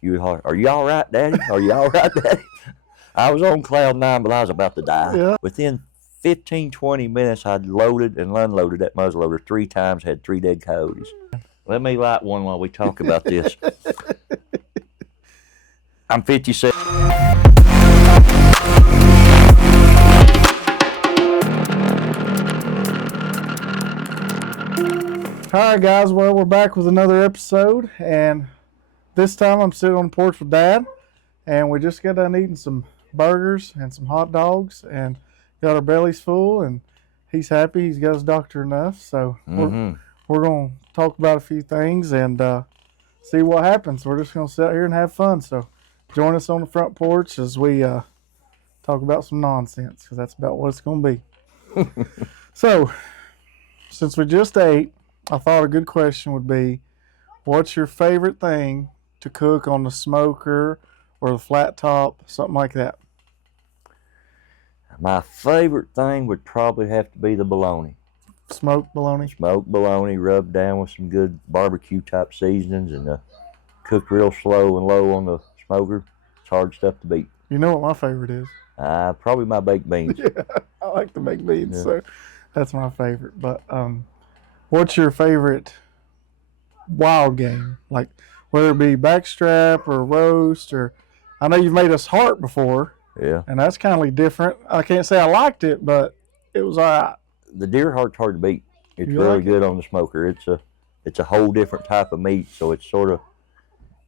you would holler, "Are you all right, Daddy? Are you all right, Daddy?" I was on cloud nine, but I was about to die. Yeah. Within 15, 20 minutes, I'd loaded and unloaded that muzzleloader 3 times, had 3 dead coyotes. Let me light one while we talk about this. I'm 57. All right, guys. Well, we're back with another episode, and this time I'm sitting on the porch with Dad, and we just got done eating some burgers and some hot dogs, and got our bellies full, and he's happy. He's got his doctor enough, so we're going to talk about a few things and see what happens. We're just going to sit here and have fun. So join us on the front porch as we talk about some nonsense, because that's about what it's going to be. So, since we just ate, I thought a good question would be, what's your favorite thing to cook on the smoker or the flat top, something like that? My favorite thing would probably have to be the bologna. Smoked bologna? Smoked bologna rubbed down with some good barbecue type seasonings and cooked real slow and low on the smoker. It's hard stuff to beat. You know what my favorite is? Probably my baked beans. Yeah, I like the baked beans, so that's my favorite. But what's your favorite wild game? Like, whether it be backstrap or roast, or I know you've made us heart before. Yeah. And that's kind of different. I can't say I liked it, but it was all right. The deer heart's hard to beat. It's You really like good on the smoker. It's a whole different type of meat, so it's sort of,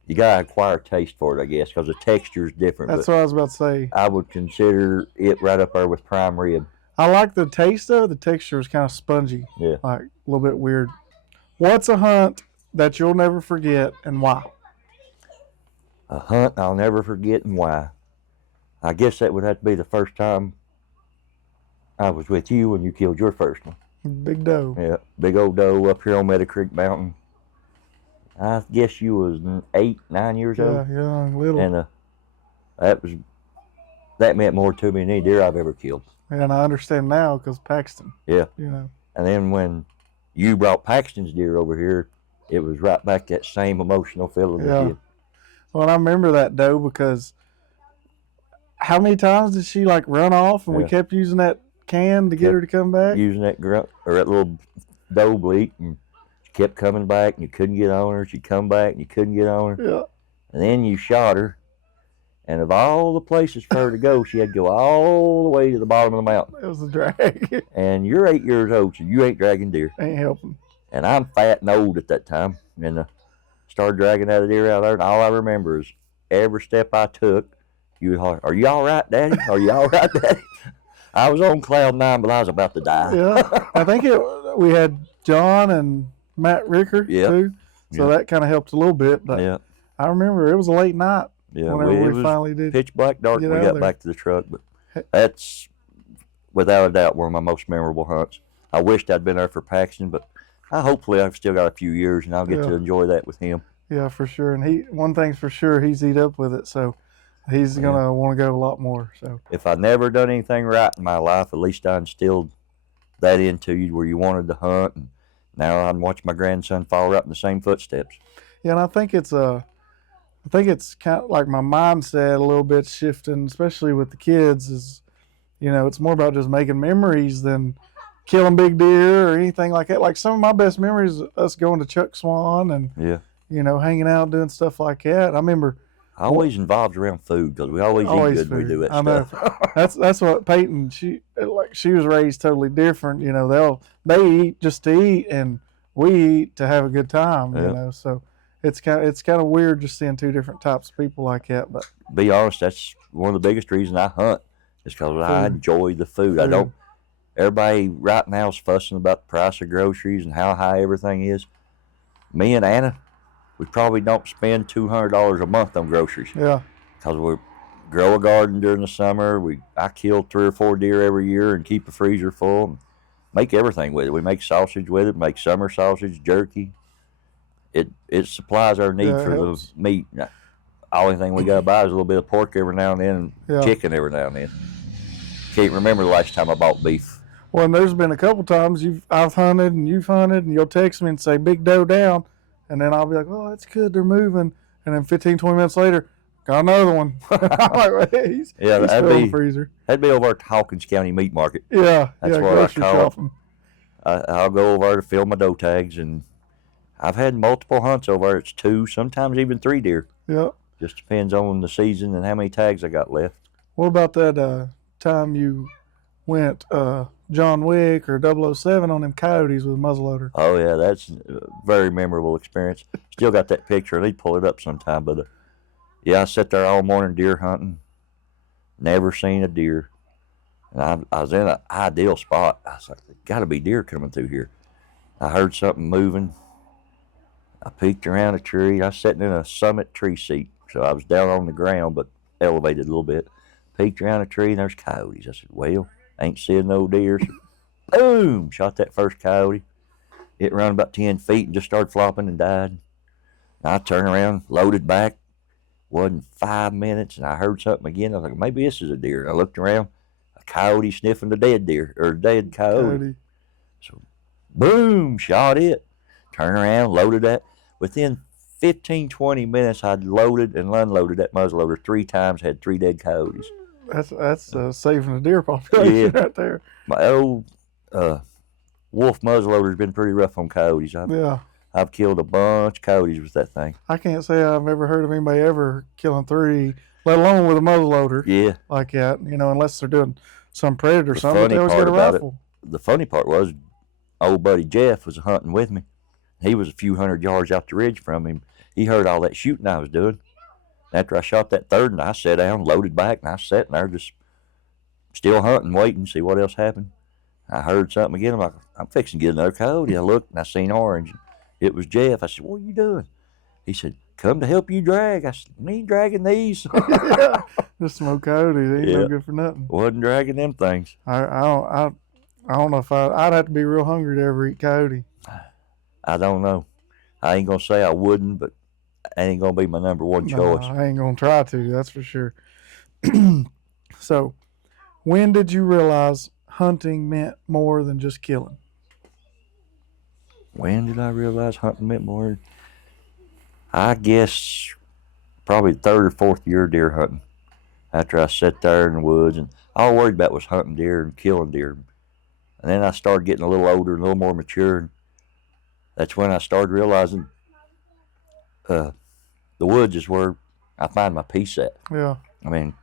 you gotta acquire a taste for it, I guess, because the texture is different. That's what I was about to say. I would consider it right up there with prime rib. I like the taste of it. The texture is kind of spongy. Yeah. Like a little bit weird. What's a hunt that you'll never forget, and why? A hunt I'll never forget, and why? I guess that would have to be the first time I was with you when you killed your first one. Big doe. Yeah, big old doe up here on Meadow Creek Mountain. I guess you was 8, 9 years old. Yeah, young, little. And that meant more to me than any deer I've ever killed. And I understand now because Paxton. Yeah. You know. And then when you brought Paxton's deer over here, it was right back that same emotional feeling Yeah. as you. Well, I remember that doe because how many times did she run off and we kept using that can to get her to come back? Using that grunt or that little doe bleat, and she kept coming back and you couldn't get on her. She'd come back and you couldn't get on her. Yeah. And then you shot her. And of all the places for her to go, she had to go all the way to the bottom of the mountain. It was a drag. And you're 8 years old, so you ain't dragging deer. Ain't helping. And I'm fat and old at that time. And started dragging that deer out there. And all I remember is every step I took, you would holler, "Are you all right, Daddy? Are you all right, Daddy?" I was on cloud nine, but I was about to die. Yeah. I think we had John and Matt Ricker, too. So that kind of helped a little bit. But I remember it was a late night. Yeah, whenever we finally did pitch black dark when we got back to the truck. But that's, without a doubt, one of my most memorable hunts. I wished I'd been there for Paxton, but hopefully I've still got a few years, and I'll get to enjoy that with him. Yeah, for sure. And one thing's for sure, he's eat up with it, so he's going to want to go a lot more. So if I'd never done anything right in my life, at least I instilled that into you where you wanted to hunt, and now I can watch my grandson follow right in the same footsteps. Yeah, and I think it's kind of like my mindset a little bit shifting, especially with the kids, is, it's more about just making memories than killing big deer or anything like that. Like some of my best memories, us going to Chuck Swan and, hanging out, doing stuff like that. I remember. I always involved around food because we always eat good when we do that stuff. Know. That's what Peyton, she was raised totally different. They eat just to eat, and we eat to have a good time, so. It's kind of weird just seeing two different types of people like that. But be honest, that's one of the biggest reasons I hunt, is because I enjoy the food. I don't. Everybody right now is fussing about the price of groceries and how high everything is. Me and Anna, we probably don't spend $200 a month on groceries. Yeah. Because we grow a garden during the summer. I kill 3 or 4 deer every year and keep a freezer full and make everything with it. We make sausage with it, make summer sausage, jerky. It supplies our need for the meat. The only thing we got to buy is a little bit of pork every now and then, and chicken every now and then. Can't remember the last time I bought beef. Well, and there's been a couple times I've hunted and you've hunted, and you'll text me and say, "Big doe down," and then I'll be like, "Oh, that's good, they're moving," and then 15, 20 minutes later, got another one. I'm like, well, he's filling the freezer. That'd be over at Hawkins County Meat Market. Yeah, that's what I call it. I'll go over there to fill my doe tags, and I've had multiple hunts over there. It's 2, sometimes even 3 deer. Yeah. Just depends on the season and how many tags I got left. What about that time you went John Wick or 007 on them coyotes with a muzzleloader? Oh, yeah, that's a very memorable experience. Still got that picture. I need to pull it up sometime. But, yeah, I sat there all morning deer hunting. Never seen a deer. And I was in an ideal spot. I was like, there's got to be deer coming through here. I heard something moving. I peeked around a tree. I was sitting in a summit tree seat. So I was down on the ground, but elevated a little bit. Peeked around a tree, and there's coyotes. I said, well, ain't seeing no deer. So, boom! Shot that first coyote. It ran about 10 feet and just started flopping and died. And I turned around, loaded back. Wasn't 5 minutes, and I heard something again. I was like, maybe this is a deer. I looked around. A coyote sniffing a dead deer, or a dead coyote. So, boom! Shot it. Turned around, loaded that. Within 15, 20 minutes, I'd loaded and unloaded that muzzleloader 3 times, had 3 dead coyotes. That's saving the deer population right there. My old wolf muzzleloader's been pretty rough on coyotes. I've killed a bunch of coyotes with that thing. I can't say I've ever heard of anybody ever killing 3, let alone with a muzzleloader. Yeah. Like that, unless they're doing some predator or something. They always get a rifle. The funny part was, old buddy Jeff was hunting with me. He was a few hundred yards out the ridge from him. He heard all that shooting I was doing. After I shot that third, and I sat down, loaded back, and I sat there just still hunting, waiting to see what else happened. I heard something again. I'm like, I'm fixing to get another coyote. I looked, and I seen orange. It was Jeff. I said, what are you doing? He said, come to help you drag. I said, me dragging these. Just smoke coyotes. They ain't no good for nothing. Wasn't dragging them things. I don't know if I'd have to be real hungry to ever eat coyote. I don't know. I ain't going to say I wouldn't, but that ain't going to be my number one choice. I ain't going to try to, that's for sure. So, when did you realize hunting meant more than just killing? When did I realize hunting meant more? I guess probably 3rd or 4th year deer hunting. After I sat there in the woods, and all I worried about was hunting deer and killing deer. And then I started getting a little older, a little more mature, and that's when I started realizing the woods is where I find my peace at. Yeah. I mean,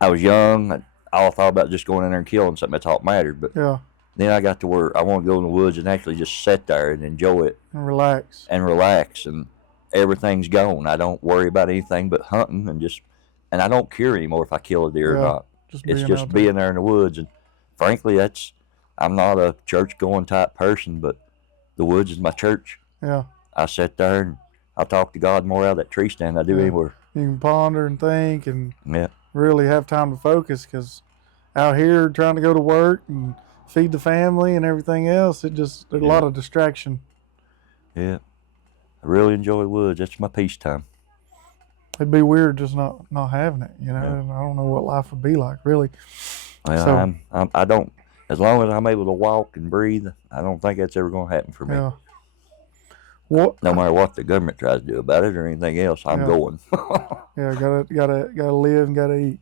I was young. I all thought about just going in there and killing something. That's all that mattered. But then I got to where I want to go in the woods and actually just sit there and enjoy it. And relax. And everything's gone. I don't worry about anything but hunting and I don't care anymore if I kill a deer or not. It's just being there in the woods. And frankly, I'm not a church-going type person, but the woods is my church. Yeah. I sit there and I talk to God more out of that tree stand than I do anywhere. You can ponder and think and really have time to focus, because out here trying to go to work and feed the family and everything else, there's a lot of distraction. Yeah. I really enjoy the woods. That's my peace time. It'd be weird just not having it, I don't know what life would be like, really. Well, so, I don't, as long as I'm able to walk and breathe, I don't think that's ever going to happen for me. Yeah. No matter what the government tries to do about it or anything else, I'm going. gotta live and gotta eat.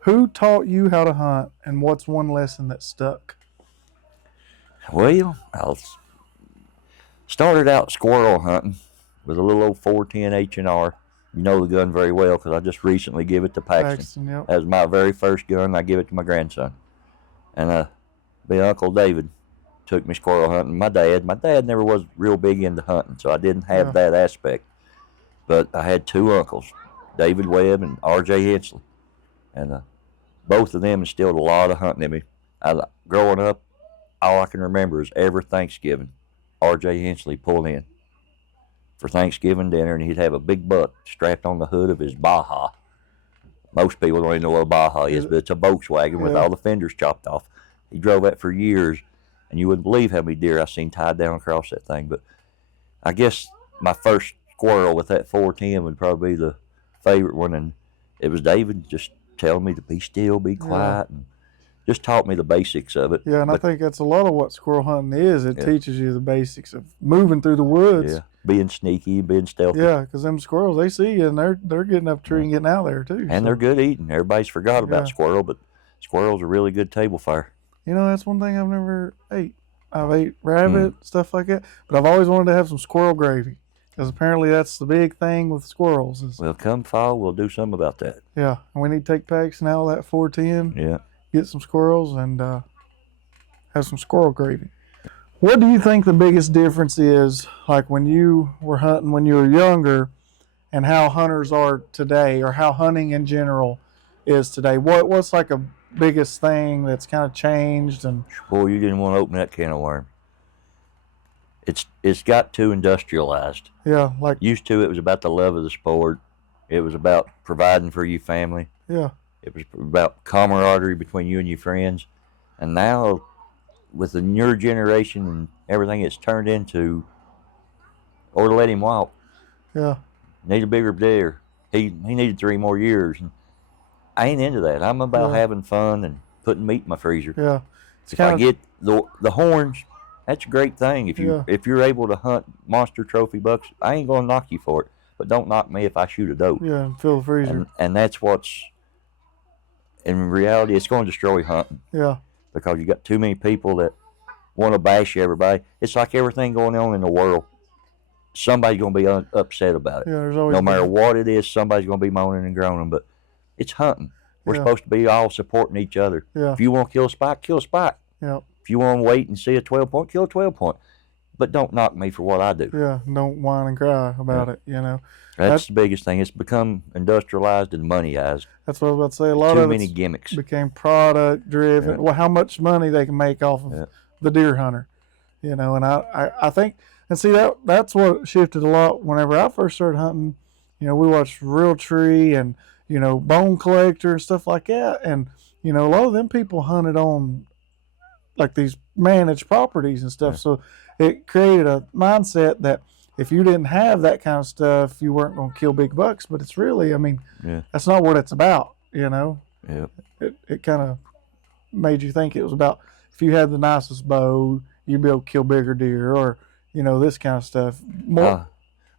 Who taught you how to hunt, and what's one lesson that stuck? Well, I started out squirrel hunting with a little old 410 H&R. You know the gun very well because I just recently gave it to Paxton. Yep. That was my very first gun. I give it to my grandson. And Uncle David took me squirrel hunting. My dad never was real big into hunting, so I didn't have that aspect. But I had 2 uncles, David Webb and R.J. Hensley. And both of them instilled a lot of hunting in me. Growing up, all I can remember is every Thanksgiving, R.J. Hensley pulled in for Thanksgiving dinner, and he'd have a big buck strapped on the hood of his Baja. Most people don't even know what a Baja is, but it's a Volkswagen with all the fenders chopped off. He drove that for years, and you wouldn't believe how many deer I seen tied down across that thing. But I guess my first squirrel with that 410 would probably be the favorite one, and it was David just telling me to be still, be quiet, and just taught me the basics of it. Yeah, and I think that's a lot of what squirrel hunting is. It teaches you the basics of moving through the woods. Yeah. being sneaky, being stealthy. Yeah, because them squirrels, they see you and they're getting up the tree and getting out there too. And they're good eating. Everybody's forgot about Yeah. squirrel, but squirrel's a really good table fire. You know, that's one thing I've never ate. I've ate rabbit, stuff like that, but I've always wanted to have some squirrel gravy because apparently that's the big thing with squirrels. Well, come fall, we'll do something about that. Yeah, and we need to take packs and all that 410. Yeah. Get some squirrels and have some squirrel gravy. What do you think the biggest difference is, like when you were hunting when you were younger, and how hunters are today, or how hunting in general is today? What's like a biggest thing that's kind of changed? And Boy, you didn't want to open that can of worms. It's got too industrialized. yeah, like Used to, it was about the love of the sport. It was about providing for your family. yeah, It was about camaraderie between you and your friends. And now, with the newer generation and everything it's turned into, or to let him walk, yeah, need a bigger deer. He needed 3 more years. And I ain't into that. I'm about Yeah. having fun and putting meat in my freezer. yeah. It's If I kind of get the horns, that's a great thing. If you're able to hunt monster trophy bucks, I ain't gonna knock you for it. But don't knock me if I shoot a doe. yeah, and fill the freezer. And that's what's, in reality, it's going to destroy hunting Yeah, because you got too many people that want to bash everybody. It's like everything going on in the world. Somebody's going to be upset about it. yeah. There's always No matter what it is, somebody's going to be moaning and groaning. But it's hunting. We're Yeah. supposed to be all supporting each other. Yeah, If you want to kill a spike, kill a spike. yeah, If you want to wait and see a 12-point, kill a 12-point. But don't knock me for what I do. yeah. Don't whine and cry about it. You know, That's the biggest thing. It's become industrialized and moneyized. that's what I was about to say. A lot Too of many it's gimmicks. became product driven. Yeah. Well, how much money they can make off of Yeah. the deer hunter, you know. And I think, and see that's what shifted a lot whenever I first started hunting. You know, we watched Real Tree and Bone Collector and stuff like that, and a lot of them people hunted on like these managed properties and stuff. Yeah. So it created a mindset that if you didn't have that kind of stuff, you weren't going to kill big bucks. But it's really, I mean, Yeah. that's not what it's about. You know, Yep. it kind of made you think it was about if you had the nicest bow, you'd be able to kill bigger deer, or this kind of stuff. More,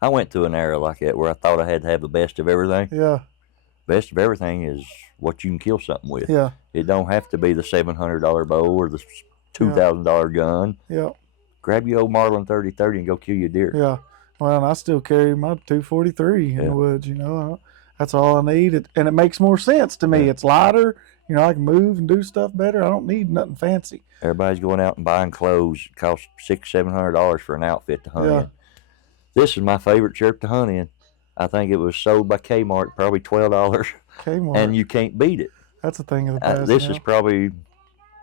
I went through an era like that where I thought I had to have the best of everything. yeah, Best of everything is what you can kill something with. yeah, It don't have to be the $700 bow or the $2,000 gun. yeah, Grab your old Marlin 30-30 and go kill your deer. yeah. Well, and I still carry my 243 in Yeah. the woods. That's all I need, and it makes more sense to me. Yeah. It's lighter. I can move and do stuff better. I don't need nothing fancy. Everybody's going out and buying clothes. It costs $600-700 for an outfit to hunt Yeah. in. This is my favorite chirp to hunt in. I think it was sold by Kmart, probably $12, Kmart. and you can't beat it. That's a thing of the past. This now. is probably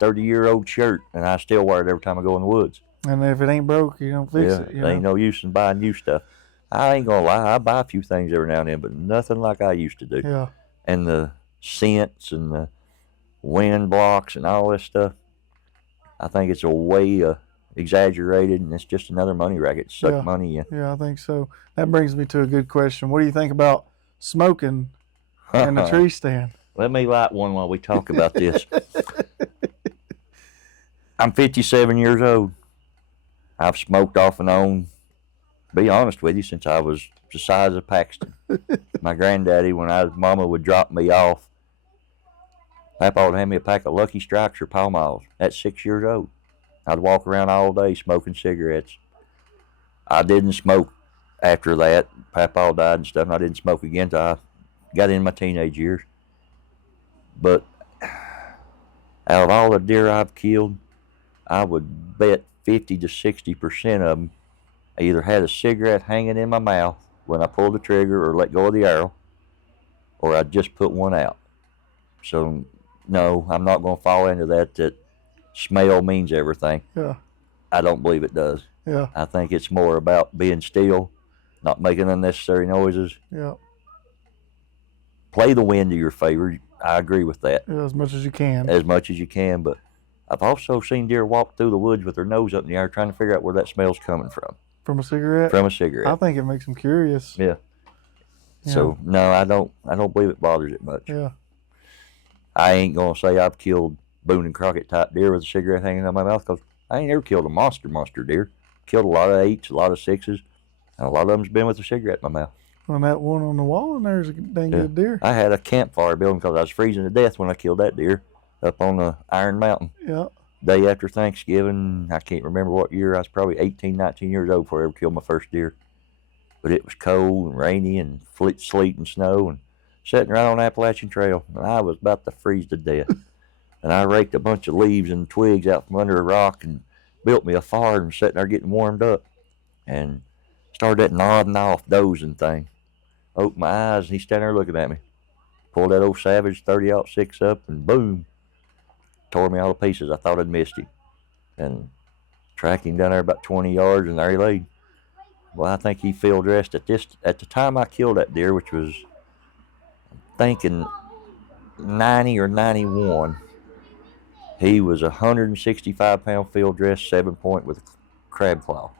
30-year-old shirt, and I still wear it every time I go in the woods. And if it ain't broke, you don't fix it. There ain't no use in buying new stuff. I ain't gonna lie, I buy a few things every now and then, but nothing like I used to do. Yeah, And the scents and the wind blocks and all this stuff, I think it's a way exaggerated, and it's just another money racket. Suck Yeah. money in. yeah, I think so. That brings me to a good question. What do you think about smoking in the tree stand? Let me light one while we talk about this. I'm 57 years old. I've smoked off and on, be honest with you, since I was the size of Paxton. My granddaddy, when Mama would drop me off, Papa would hand me a pack of Lucky Strikes or Pall Malls at 6 years old. I'd walk around all day smoking cigarettes. I didn't smoke after that. Papa died and stuff, and I didn't smoke again until I got in my teenage years. But out of all the deer I've killed, I would bet 50 to 60% of them either had a cigarette hanging in my mouth when I pulled the trigger or let go of the arrow, or I just put one out. So, no, I'm not going to fall into that smell means everything. Yeah, I don't believe it does. yeah, I think it's more about being still, not making unnecessary noises. yeah. Play the wind to your favor. I agree with that Yeah, as much as you can. as much as you can, but I've also seen deer walk through the woods with their nose up in the air trying to figure out where that smell's coming from. From a cigarette? From a I cigarette. think it makes them curious. Yeah. Yeah. So no, I don't believe it bothers it much. Yeah, I ain't gonna say I've killed Boone and Crockett type deer with a cigarette hanging out my mouth, because I ain't ever killed a monster deer. Killed a lot of 8s, a lot of 6s. And a lot of them's been with a cigarette in my mouth. Well, that one on the wall in there is a dang good deer. I had a campfire building because I was freezing to death when I killed that deer up on the Iron Mountain. Yeah. Day after Thanksgiving, I can't remember what year. I was probably 18, 19 years old before I ever killed my first deer. But it was cold and rainy and sleet and snow and sitting right on the Appalachian Trail. And I was about to freeze to death. And I raked a bunch of leaves and twigs out from under a rock and built me a fire and sitting there getting warmed up. And started that nodding off, dozing thing. Opened my eyes and he's standing there looking at me. Pulled that old Savage 30-06 up and boom. Tore me all to pieces. I thought I'd missed him. And tracked him down there about 20 yards and there he laid. Well, I think he field dressed at the time I killed that deer, which was, I'm thinking 90 or 91. He was a 165-pound field dress, 7-point with a crab claw.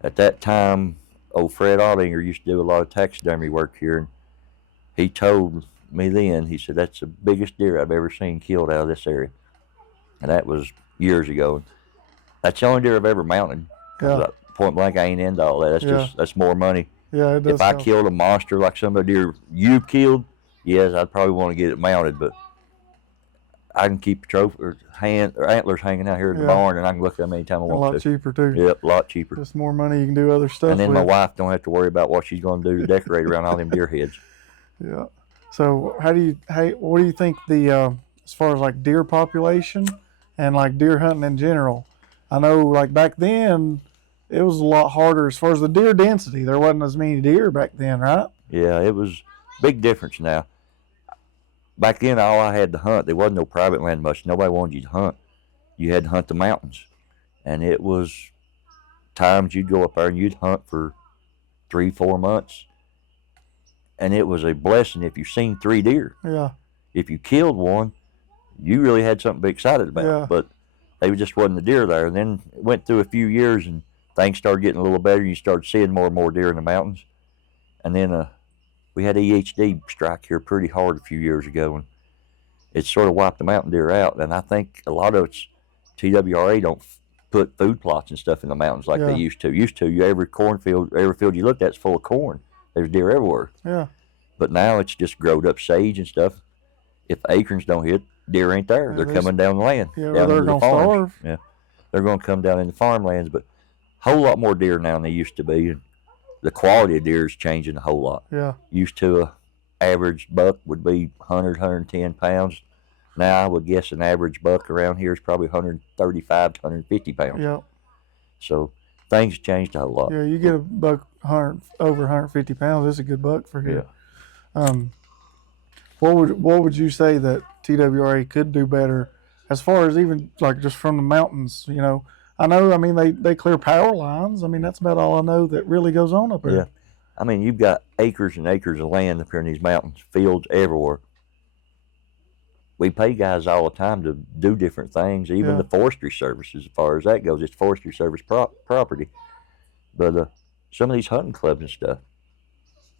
At that time, old Fred Ottinger used to do a lot of taxidermy work here, and he told me then, he said, that's the biggest deer I've ever seen killed out of this area. And that was years ago. That's the only deer I've ever mounted. Yeah. Point blank, I ain't into all that. That's more money. Yeah, it does. If I killed a monster like some of the deer you killed, yes, I'd probably want to get it mounted, but I can keep trophy or antlers hanging out here in the barn, and I can look at them anytime I want to. A lot cheaper too. Yep, a lot cheaper. Just more money, you can do other stuff. And then with. my wife don't have to worry about what she's going to do to decorate around all them deer heads. Yeah. So what do you think the as far as like deer population and like deer hunting in general? I know like back then it was a lot harder as far as the deer density. There wasn't as many deer back then, right? Yeah, it was big difference now. Back then, all I had to hunt, there wasn't no private land much. Nobody wanted you to hunt. You had to hunt the mountains. And it was times you'd go up there and you'd hunt for 3-4 months. And it was a blessing if you seen 3 deer. Yeah. If you killed one, you really had something to be excited about. Yeah. But they just wasn't the deer there. And then it went through a few years and things started getting a little better. And you started seeing more and more deer in the mountains. And then we had EHD strike here pretty hard a few years ago, and it sort of wiped the mountain deer out. And I think a lot of it's TWRA don't put food plots and stuff in the mountains like they used to. Every cornfield, every field you looked at is full of corn. There's deer everywhere. Yeah. But now it's just growed up sage and stuff. If acorns don't hit, deer ain't there. They're coming down the land. Yeah, down they're going to starve. Yeah, they're going to come down in the farmlands. But a whole lot more deer now than they used to be. And the quality of deer is changing a whole lot. Yeah. Used to a average buck would be 100, 110 pounds. Now I would guess an average buck around here is probably 135 to 150 pounds. Yeah. So things changed a whole lot. Yeah, you get a buck over 150 pounds, it's a good buck for here. Yeah. What would you say that TWRA could do better as far as even like just from the mountains, you know? I know, I mean, they clear power lines. I mean, that's about all I know that really goes on up there. Yeah. I mean, you've got acres and acres of land up here in these mountains, fields everywhere. We pay guys all the time to do different things, even the forestry service, as far as that goes. It's forestry service property. But some of these hunting clubs and stuff,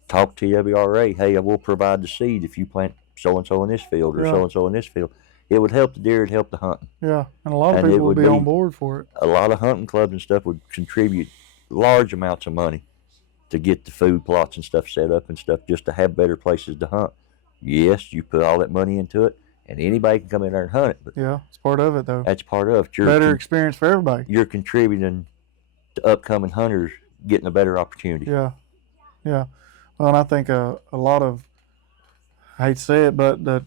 talk to TWRA, hey, I will provide the seed if you plant so-and-so in this field or so-and-so in this field. It would help the deer, it'd help the hunting. Yeah, and a lot of people would be on board for it. A lot of hunting clubs and stuff would contribute large amounts of money to get the food plots and stuff set up and stuff just to have better places to hunt. Yes, you put all that money into it, and anybody can come in there and hunt it. But yeah, it's part of it, though. That's part of it. Better experience for everybody. You're contributing to upcoming hunters getting a better opportunity. Yeah, yeah. Well, and I think a lot of, I hate to say it, but the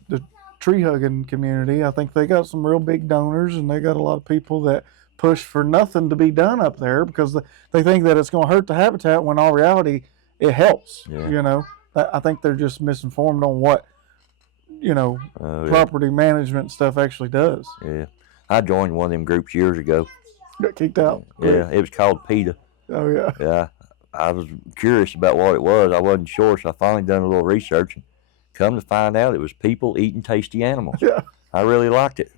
tree hugging community, I think they got some real big donors, and they got a lot of people that push for nothing to be done up there because they think that it's going to hurt the habitat when in all reality it helps. Yeah. You know, I think they're just misinformed on what, you know, property management stuff actually does. Yeah. I joined one of them groups years ago. Got kicked out. Yeah, it was called PETA. Oh, yeah. Yeah. I was curious about what it was. I wasn't sure, so I finally done a little research and come to find out it was people eating tasty animals. Yeah. I really liked it.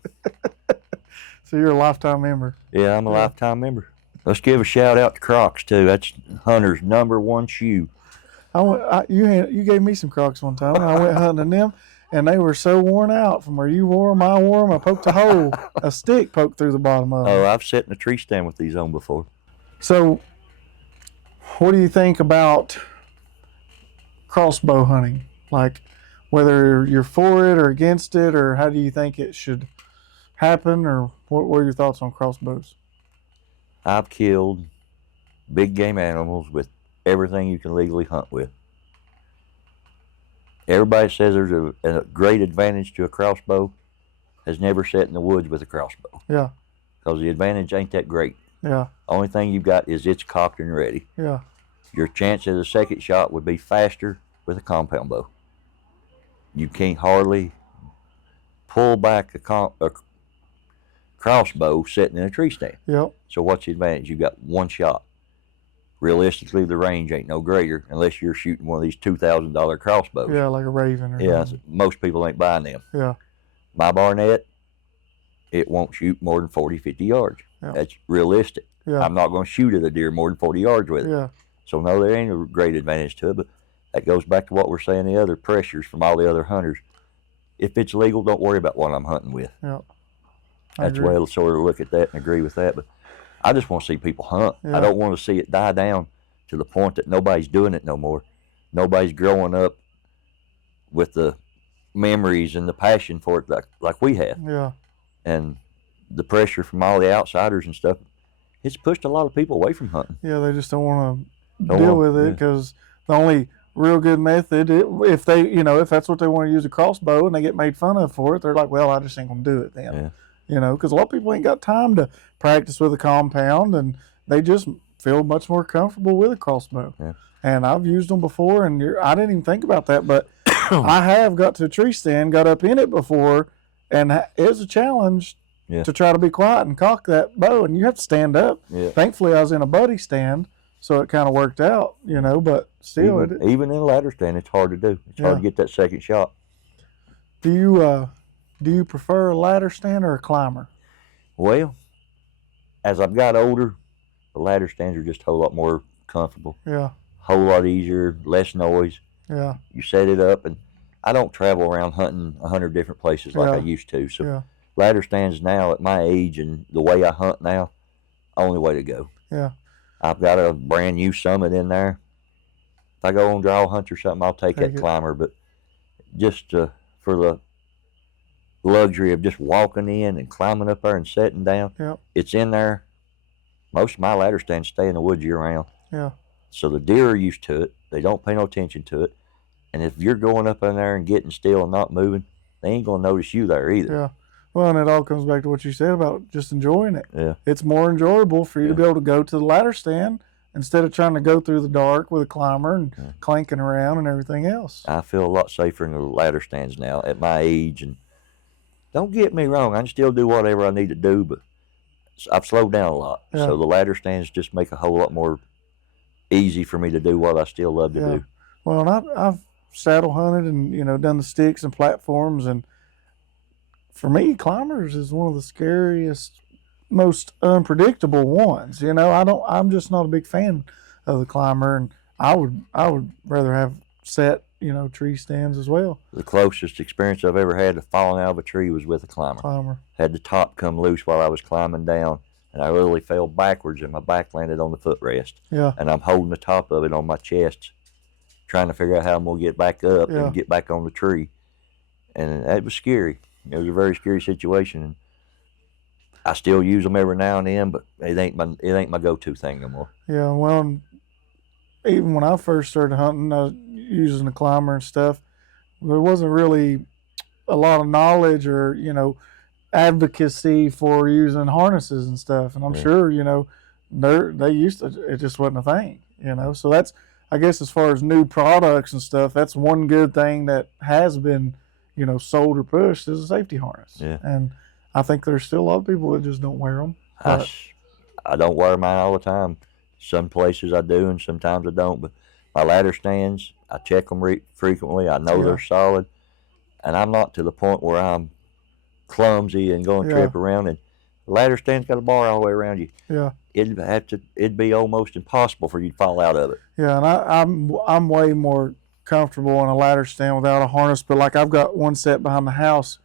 So you're a lifetime member. Yeah, I'm a lifetime member. Let's give a shout out to Crocs too. That's Hunter's #1 shoe. You gave me some Crocs one time. I went hunting in them, and they were so worn out from where you wore them. I wore them. I poked a hole. A stick poked through the bottom of them. Oh, I've sat in a tree stand with these on before. So what do you think about crossbow hunting? Like, whether you're for it or against it, or how do you think it should happen, or what are your thoughts on crossbows? I've killed big game animals with everything you can legally hunt with. Everybody says there's a great advantage to a crossbow has never sat in the woods with a crossbow. Yeah. Because the advantage ain't that great. Yeah. Only thing you've got is it's cocked and ready. Yeah. Your chance at a second shot would be faster with a compound bow. You can't hardly pull back a crossbow sitting in a tree stand. Yep. So what's the advantage? You've got one shot. Realistically, the range ain't no greater unless you're shooting one of these $2,000 crossbows. Yeah, like a Raven or Yeah, something. most people ain't buying them. Yeah. My Barnett, it won't shoot more than 40, 50 yards. Yeah. That's realistic. Yeah. I'm not going to shoot at a deer more than 40 yards with it. Yeah. So, no, there ain't a great advantage to it, but that goes back to what we're saying, the other pressures from all the other hunters. If it's legal, don't worry about what I'm hunting with. Yeah. That's the way I'll sort of look at that and agree with that. But I just want to see people hunt. Yeah. I don't want to see it die down to the point that nobody's doing it no more. Nobody's growing up with the memories and the passion for it like we have. Yeah. And the pressure from all the outsiders and stuff, it's pushed a lot of people away from hunting. Yeah, they just don't want to deal with it because the only real good method, if that's what they want to use a crossbow and they get made fun of for it, they're like, well, I just ain't going to do it then. Yeah. Because a lot of people ain't got time to practice with a compound, and they just feel much more comfortable with a crossbow. Yeah. And I've used them before, and I didn't even think about that, but I have got to a tree stand, got up in it before, and it was a challenge to try to be quiet and cock that bow, and you have to stand up. Yeah. Thankfully, I was in a buddy stand, so it kind of worked out, but still. Even in a ladder stand, it's hard to do. It's hard to get that second shot. Do you prefer a ladder stand or a climber? Well, as I've got older, the ladder stands are just a whole lot more comfortable. Yeah. Whole lot easier, less noise. Yeah. You set it up, and I don't travel around hunting 100 different places like I used to. So ladder stands now at my age and the way I hunt now, only way to go. Yeah. I've got a brand new Summit in there. If I go on draw hunt or something, I'll take that climber. But just for the luxury of just walking in and climbing up there and sitting down, it's in there. Most of my ladder stands stay in the woods year round. Yeah. So the deer are used to it. They don't pay no attention to it. And if you're going up in there and getting still and not moving, they ain't going to notice you there either. Yeah. Well, and it all comes back to what you said about just enjoying it. Yeah. It's more enjoyable for you to be able to go to the ladder stand instead of trying to go through the dark with a climber and clanking around and everything else. I feel a lot safer in the ladder stands now at my age. And don't get me wrong, I can still do whatever I need to do, but I've slowed down a lot. Yeah. So the ladder stands just make a whole lot more easy for me to do what I still love to do. Well, and I've saddle hunted and done the sticks and platforms, and for me, climbers is one of the scariest, most unpredictable ones. I'm just not a big fan of the climber, and I would rather have set tree stands as well. The closest experience I've ever had to falling out of a tree was with a climber. Had the top come loose while I was climbing down, and I literally fell backwards and my back landed on the footrest. Yeah. And I'm holding the top of it on my chest, trying to figure out how I'm going to get back up and get back on the tree. And it was scary. It was a very scary situation. I still use them every now and then, but it ain't my go-to thing no more. Yeah, well, even when I first started hunting, I was using the climber and stuff. There wasn't really a lot of knowledge or, advocacy for using harnesses and stuff. And I'm sure, they used to, it just wasn't a thing, So that's, I guess, as far as new products and stuff, that's one good thing that has been, sold or pushed is a safety harness. Yeah. And I think there's still a lot of people that just don't wear them. I don't wear mine all the time. Some places I do and sometimes I don't. But my ladder stands, I check them frequently. I know they're solid. And I'm not to the point where I'm clumsy and going to trip around. And the ladder stand's got a bar all the way around you. Yeah. It'd be almost impossible for you to fall out of it. Yeah, and I'm way more comfortable in a ladder stand without a harness, but like I've got one set behind the house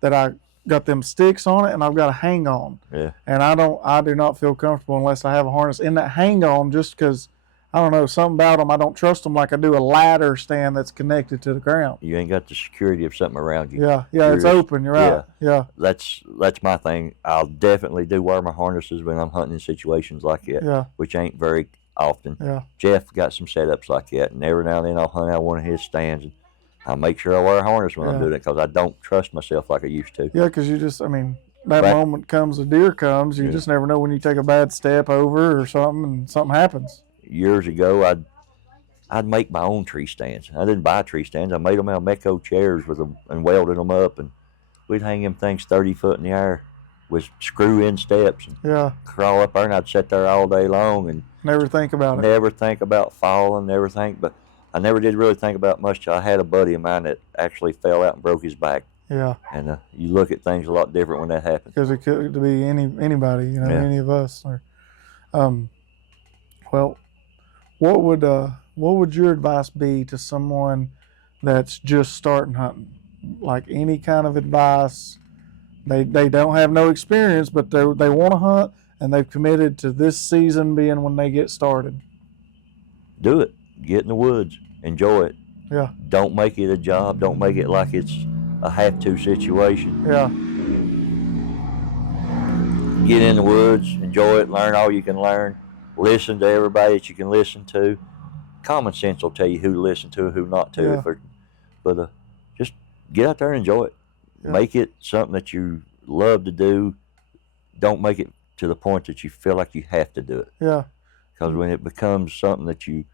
that I got them sticks on it and I've got a hang on. Yeah. And I do not feel comfortable unless I have a harness in that hang on, just because I don't know, something about them. I don't trust them like I do a ladder stand that's connected to the ground. You ain't got the security of something around you. Yeah, it's open. You're right. Yeah. That's my thing. I'll definitely do wear my harnesses when I'm hunting in situations like that, Yeah. which ain't very often. Yeah. Jeff got some setups like that, and every now and then I'll hunt out one of his stands, and I'll make sure I wear a harness when I'm doing it because I don't trust myself like I used to. Yeah, because you just, I mean, that moment comes, a deer comes, you just never know when you take a bad step over or something and something happens. Years ago, I'd make my own tree stands. I didn't buy tree stands. I made them out of Mecco chairs with them and welded them up, and we'd hang them things 30 foot in the air with screw-in steps and crawl up there, and I'd sit there all day long and never think about it. Never think about falling, never think, but I never did really think about much till I had a buddy of mine that actually fell out and broke his back. Yeah. And you look at things a lot different when that happens. Because it could be anybody, you know, any of us. Or, well, what would your advice be to someone that's just starting hunting? Like any kind of advice. They don't have no experience, but they want to hunt, and they've committed to this season being when they get started. Do it. Get in the woods. Enjoy it. Yeah. Don't make it a job. Don't make it like it's a have-to situation. Yeah. Get in the woods. Enjoy it. Learn all you can learn. Listen to everybody that you can listen to. Common sense will tell you who to listen to and who not to. Yeah. But just get out there and enjoy it. Yeah. Make it something that you love to do. Don't make it to the point that you feel like you have to do it. Yeah. Because when it becomes something that you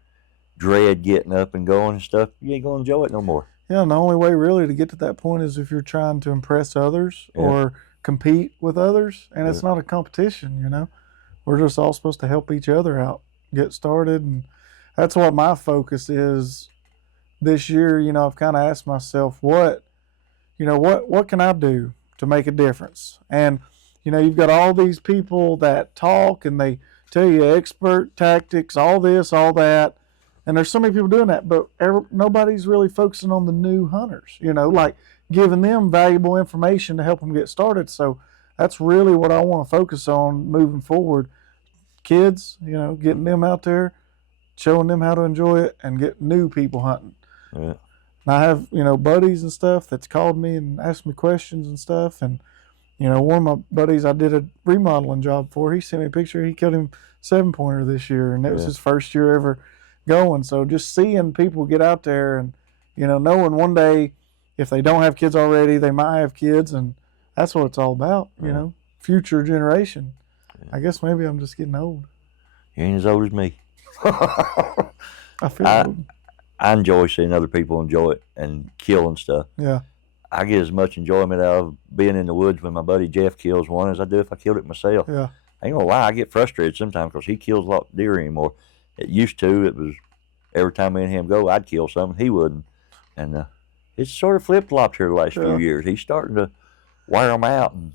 dread getting up and going and stuff, you ain't going to enjoy it no more. Yeah, and the only way really to get to that point is if you're trying to impress others or compete with others, and it's not a competition, you know. We're just all supposed to help each other out, get started, and that's what my focus is this year. You know, I've kind of asked myself, what can I do to make a difference? And, you know, you've got all these people that talk and they tell you expert tactics, all this, all that. And there's so many people doing that, but nobody's really focusing on the new hunters, you know, like giving them valuable information to help them get started. So that's really what I want to focus on moving forward. Kids, you know, getting them out there, showing them how to enjoy it, and get new people hunting. Yeah. And I have, you know, buddies and stuff that's called me and asked me questions and stuff. And, you know, one of my buddies I did a remodeling job for, he sent me a picture. He killed him 7-pointer this year, and it was his first year ever going. So just seeing people get out there and, you know, knowing one day if they don't have kids already, they might have kids, and that's what it's all about, you know, future generation. I guess maybe I'm just getting old. You ain't as old as me. I feel old. I enjoy seeing other people enjoy it and killing stuff. Yeah. I get as much enjoyment out of being in the woods when my buddy Jeff kills one as I do if I killed it myself. Yeah. I ain't gonna lie, I get frustrated sometimes because he kills a lot of deer anymore. It used to, it was every time me and him go, I'd kill something, he wouldn't. And it's sort of flip-flopped here the last few years. He's starting to wear them out, and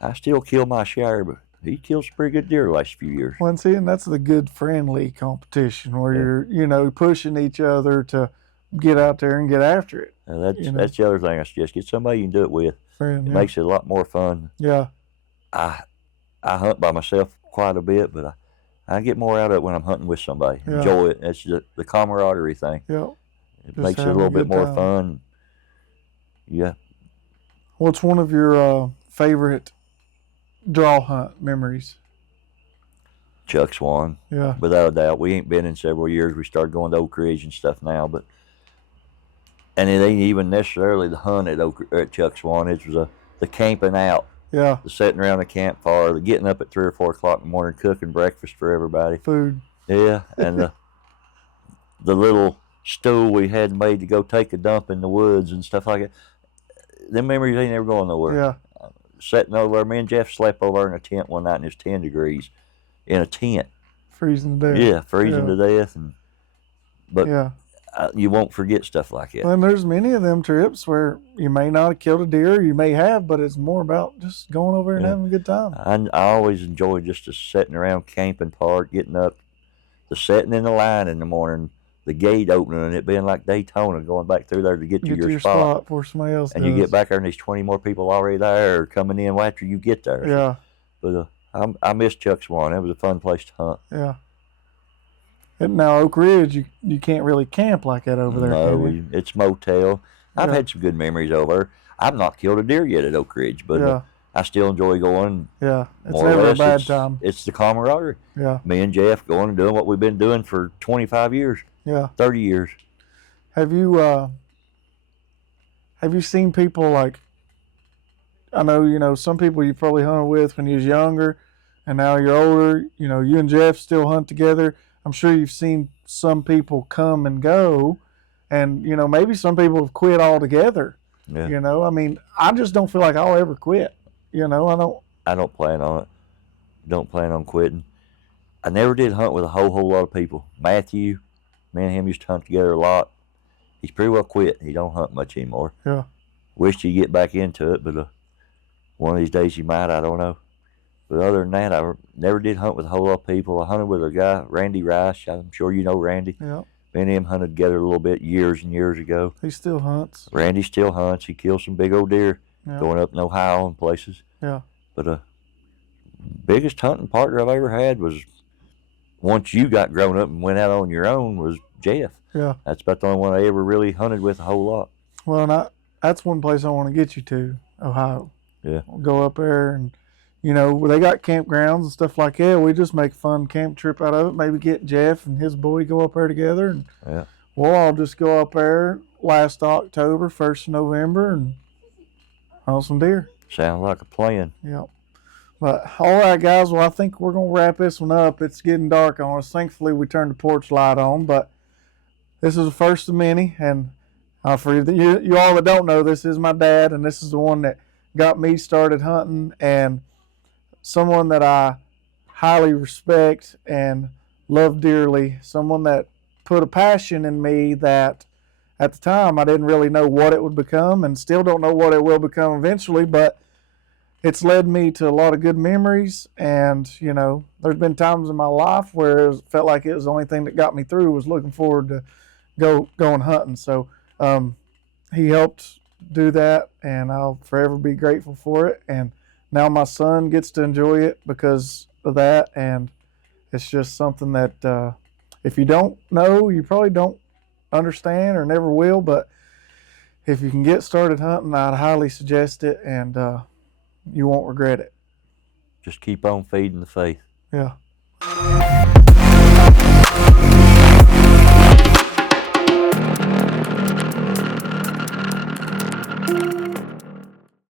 I still kill my share, but he kills some pretty good deer the last few years. Well, and see, and that's the good friendly competition where you're, you know, pushing each other to get out there and get after it. That's the other thing I suggest. Get somebody you can do it with. It makes it a lot more fun. Yeah. I hunt by myself quite a bit, but I get more out of it when I'm hunting with somebody. Yeah. Enjoy it. It's the camaraderie thing. Yeah. It makes it a little bit more fun. Yeah. What's one of your favorite draw hunt memories? Chuck Swan. Yeah. Without a doubt. We ain't been in several years. We started going to Oak Ridge and stuff now, and it ain't even necessarily the hunt at Chuck Swan. It was the camping out. Yeah. The sitting around the campfire, the getting up at 3 or 4 o'clock in the morning, cooking breakfast for everybody. Food. Yeah, and the little stool we had made to go take a dump in the woods and stuff like that. Them memories ain't never going nowhere. Yeah. Sitting over there, me and Jeff slept over in a tent one night, and it was 10 degrees in a tent. Freezing to death. Yeah, freezing to death. But yeah. You won't forget stuff like that. Well, and there's many of them trips where you may not have killed a deer, you may have, but it's more about just going over and having a good time. I always enjoy just the sitting around camping part, getting up, the sitting in the line in the morning, the gate opening, and it being like Daytona, going back through there to get to your spot before somebody else and does. You get back there and there's 20 more people already there or coming in after you get there. Yeah. But I miss Chuck Swan. It was a fun place to hunt. Yeah. And now Oak Ridge, you can't really camp like that over there, No, can you? it's motel. I've Yeah. had some good memories over there. I've not killed a deer yet at Oak Ridge, but Yeah. I still enjoy going. Yeah, it's More or never a less, bad time. it's the camaraderie. Yeah, Me and Jeff going and doing what we've been doing for 25 years, yeah. 30 years. Have you seen people like? I know some people you probably hunted with when you was younger, and now you're older. You and Jeff still hunt together. I'm sure you've seen some people come and go, and maybe some people have quit altogether. Yeah. I mean, I just don't feel like I'll ever quit. I don't. I don't plan on it. Don't plan on quitting. I never did hunt with a whole lot of people. Matthew, me and him used to hunt together a lot. He's pretty well quit. He don't hunt much anymore. Yeah. Wished he'd get back into it, but one of these days he might. I don't know. But other than that, I never did hunt with a whole lot of people. I hunted with a guy, Randy Rice. I'm sure you know Randy. Yeah. Me and him hunted together a little bit years and years ago. He still hunts. Randy still hunts. He kills some big old deer going up in Ohio and places. Yeah. But biggest hunting partner I've ever had was once you got grown up and went out on your own was Jeff. Yeah. That's about the only one I ever really hunted with a whole lot. Well, and that's one place I want to get you to, Ohio. Yeah. We'll go up there and, they got campgrounds and stuff like that. We just make a fun camp trip out of it. Maybe get Jeff and his boy go up there together. And we'll all just go up there last October, 1st of November, and hunt some deer. Sounds like a plan. Yeah. But, all right, guys. Well, I think we're going to wrap this one up. It's getting dark on us. Thankfully, we turned the porch light on, but this is the first of many. And for you all that don't know, this is my dad, and this is the one that got me started hunting, and someone that I highly respect and love dearly, someone that put a passion in me that at the time I didn't really know what it would become, and still don't know what it will become eventually, but it's led me to a lot of good memories. And there's been times in my life where it felt like it was the only thing that got me through was looking forward to going hunting. So he helped do that, and I'll forever be grateful for it. And now my son gets to enjoy it because of that, and it's just something that if you don't know, you probably don't understand or never will. But if you can get started hunting, I'd highly suggest it, and you won't regret it. Just keep on feeding the faith. Yeah.